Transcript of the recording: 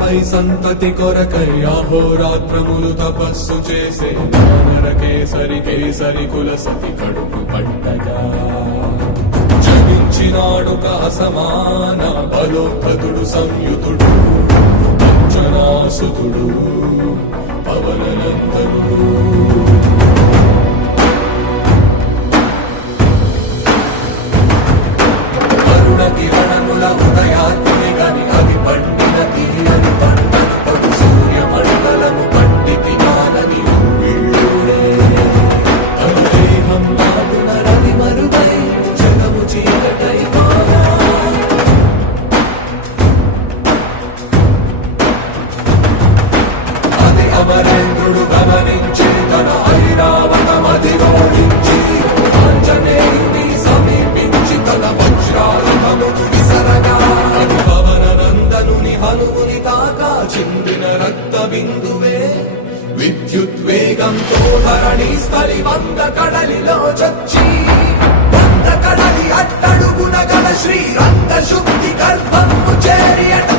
పై సంతతి కొరకై అహోరాత్రములు తపస్సు చేసే కేసరి కుల సతి కడుపు పట్టగా జనించినాడు అసమాన బలోద్ధతుడు సంయుతుడు అంజనాసుతుడు పవననందనుడు కిరణముల ఉదయాత్మి గని అది పండిన తీయని పంటను పడు సూర్యమండలము పండితి గానని అనుదేహం నాడున రవి మరుగై జగము చీకటై మాయా అది అమరేంద్రుడు గమనించి తన ఐరావతమధిరోడించి ఆంజనేయుని సమీపించి తన వజ్రాయుధమును విసరగా అది పవననందనుని హనుముని తాకా చిందిన రక్త బిందువే విద్యుద్వేగంతో ధరణి స్థలి వంద కడలిలో చచ్చి వంద కడలి అట్టడుగున గల శ్రీరంగ శుద్ధి గర్భము చేరియట